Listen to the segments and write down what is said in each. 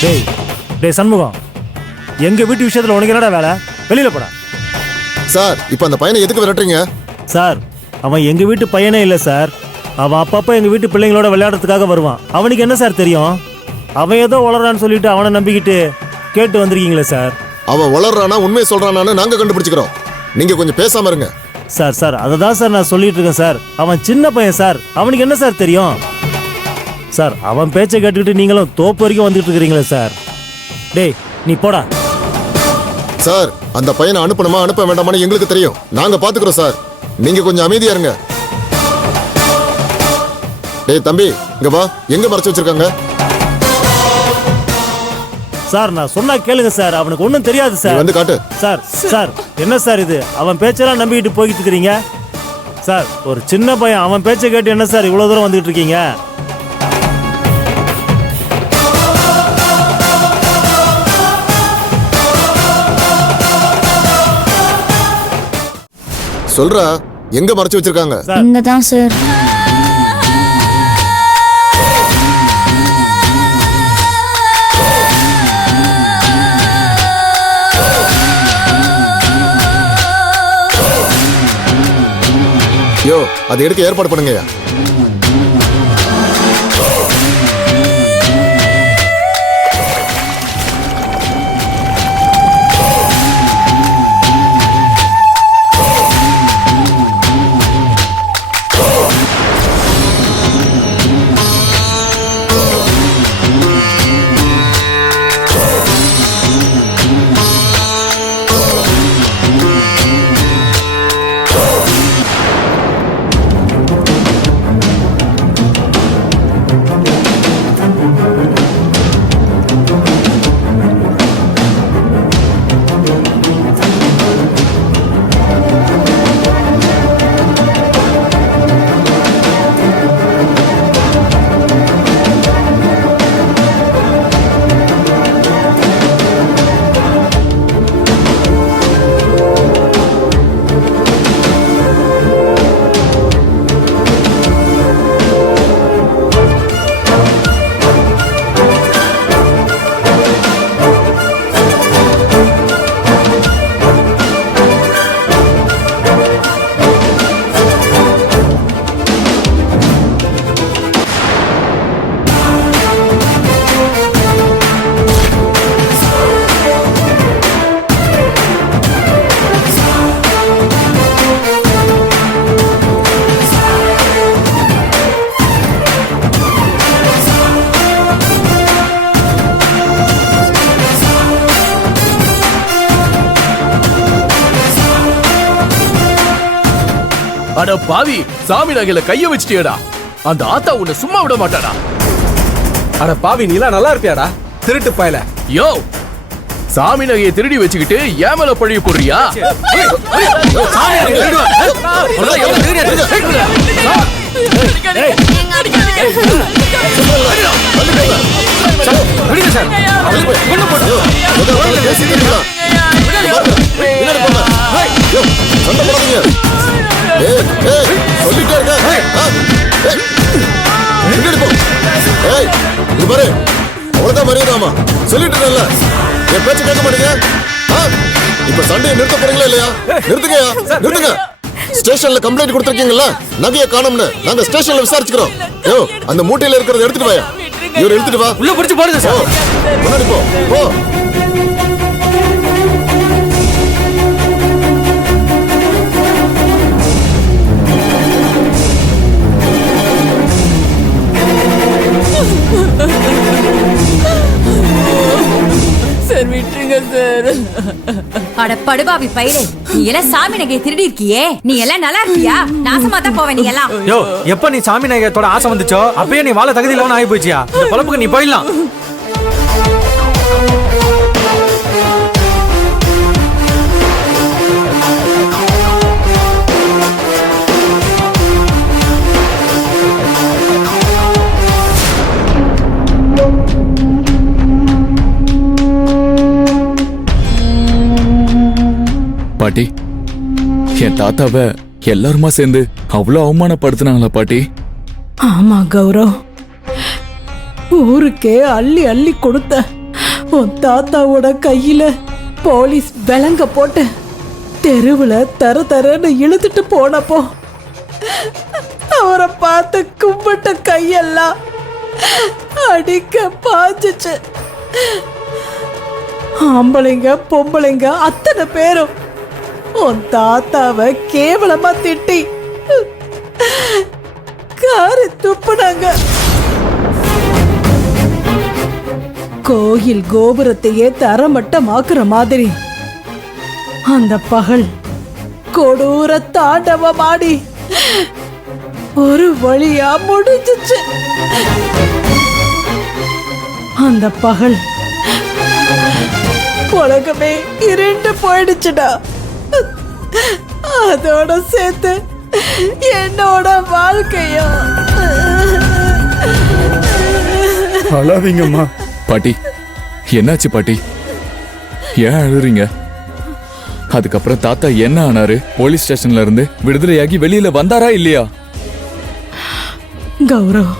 டேய் டேய் சண்முகம், எங்க வீட்டு விஷயத்துல உனக்கு என்னடா வேலை? வெளியில போடா. சார் இப்போ அந்த பையனை எதுக்கு விரட்டுறீங்க? சார் அவன் எங்க வீட்டு பையனே இல்லை சார். அவன் அப்பப்போ எங்க வீட்டு பிள்ளைங்களோட விளையாடுறதுக்காக வருவான். அவனுக்கு என்ன சார் தெரியும்? அவன் ஏதோ வளரான்னு சொல்லிட்டு அவனை நம்பிக்கிட்டு கேட்டு வந்திருக்கீங்களே சார். அவன் வளர்றானா உண்மையை சொல்றானான்னு நாங்க கண்டுபிடிச்சுக்கிறோம். நீங்க கொஞ்சம் பேசாம இருங்க. சார் சார் அதை தான் சார் நான் சொல்லிட்டு இருக்கேன் சார். அவன் சின்ன பையன் சார், அவனுக்கு என்ன சார் தெரியும்? சார் அவன் பேச்சை கேட்டுக்கிட்டு நீங்களும் தோப்பு வரைக்கும் வந்துட்டு இருக்கிறீங்களே சார். டேய் நீ போடா. சார் அந்த பையனை அனுப்பணுமா அனுப்ப வேண்டாமான்னு எங்களுக்கு தெரியும். நாங்க பாத்துக்கிறோம் சார். நீங்க கொஞ்சம் அமைதியா இருங்க. டேய் தம்பி இங்க வா. எங்க மறைச்சு வச்சிருக்காங்க? சார் நான் சொன்னா கேளுங்க சார், அவனுக்கு ஒன்றும் தெரியாது சார். வந்து காட்டு. சார் சார் என்ன சார் இது? அவன் பேச்செல்லாம் நம்பிக்கிட்டு போய்கிட்டு இருக்கிறீங்க சார். ஒரு சின்ன பையன், அவன் பேச்சை கேட்டு என்ன சார் இவ்வளோ தூரம் வந்துகிட்டு இருக்கீங்க? சொல்றா எங்க மறைச்சு வச்சிருக்காங்க? இங்க தான் சார். யோ அதை எடுக்க ஏற்பாடு பண்ணுங்கய்யா. அட பாவி, சாமி நகையில கைய வச்சிட்டியடா. அந்த ஆத்தா உன்னை சும்மா விட மாட்டாடா. அட பாவி, நீலாம் நல்லா இருப்பியாடா திருட்டு பயல. யோ சாமி நகையை திருடி வச்சுக்கிட்டு ஏன் மேல பழிய போடுறியா? அவ்வளவுதான் மரியாதாமா சொல்லிட்டு என் பேச்ச கேட்க மாட்டீங்க. இப்ப சண்டையை நிறுத்த போறீங்களா இல்லையா? நிறுத்துங்கயா, நிறுத்துங்க. ஸ்டேஷன்ல கம்ப்ளைண்ட் கொடுத்திருக்கீங்கல்ல, நகையை காணோம்னு. நாங்க ஸ்டேஷன்ல விசாரிச்சுக்கிறோம். யோ அந்த மூட்டையில இருக்கிறத எடுத்துட்டு வாயா. இவரை எடுத்துட்டு வா. உள்ள புடிச்சு போடுங்க சார். முன்னாடி போ போ. சார் விட்டுருங்க சார். அட படுபாவி பையலே, நீ எல்லாம் சாமி நகையை திருடி இருக்கியே, நீ எல்லாம் நல்லா இருக்கியா? நாசமா தான் போவ நீ எல்லாம். யோ எப்ப நீ சாமி நகையத்தோட ஆசை வந்துச்சோ அப்பயே நீ வாழ தகுதி இல்லாம ஆகி போச்சியா? இந்த பொழப்புக்கு நீ போயிடலாம். பாட்டி, என் தாத்தாவை எல்லாருமா சேர்ந்து அவ்வளவு அவமானப்படுத்தினாங்களா பாட்டி? ஆமா கௌரவ், ஊருக்கே அள்ளி அள்ளி கொடுத்த உன் தாத்தாவோட கையில போலீஸ் விலங்க போட்டு தெருவுல தர தரன்னு இழுத்துட்டு போனப்போ அவரை பார்த்து கும்பிட்ட கையெல்லாம் அடிக்க பாஞ்சிச்சு. ஆம்பளைங்க பொம்பளைங்க அத்தனை பேரும் உன் தாத்தாவை கேவலமா திட்டி காரி துப்புனாங்க. கோயில் கோபுரத்தையே தரமட்டமாக்குற மாதிரி அந்த பகல் கொடூர தாண்டவமாடி ஒரு வழியா முடிஞ்சிச்சு. அந்த பகல் உலகமே இருண்டு போயிடுச்சுடா. அதோட சேர்த்து என்னோட வாழ்க்கையும். அழாதீங்கம்மா. பாட்டி என்னாச்சு பாட்டி? ஏன் அழுறீங்க? அதுக்கப்புறம் தாத்தா என்ன ஆனாரு? போலீஸ் ஸ்டேஷன்ல இருந்து விடுதலையாகி வெளியில வந்தாரா இல்லையா? கௌரவ்,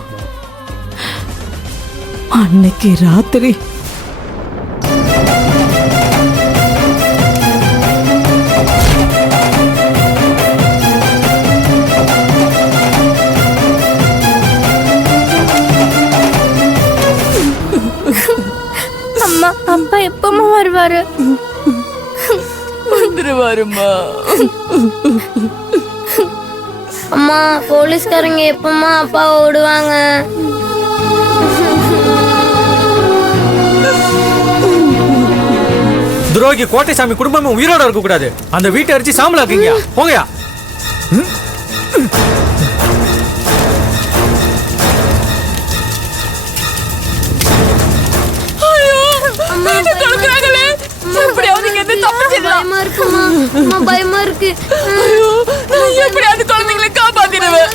அன்னைக்கு ராத்திரி அம்மா, அப்பா எப்பமா வருவாரு? வந்துருவாருமா. அம்மா, போலீஸ்காரங்க எப்பமா அப்பாவை விடுவாங்க? துரோகி கோட்டைசாமி குடும்பமும் உயிரோட இருக்க கூடாது. அந்த வீட்டை அடிச்சு சாம்பலாக்குங்க. போங்கயா. பயமா இருக்குமா? அம்மா, பயமா இருக்கு. எப்படியாவது குழந்தைங்களை காப்பாத்திடுவேன்.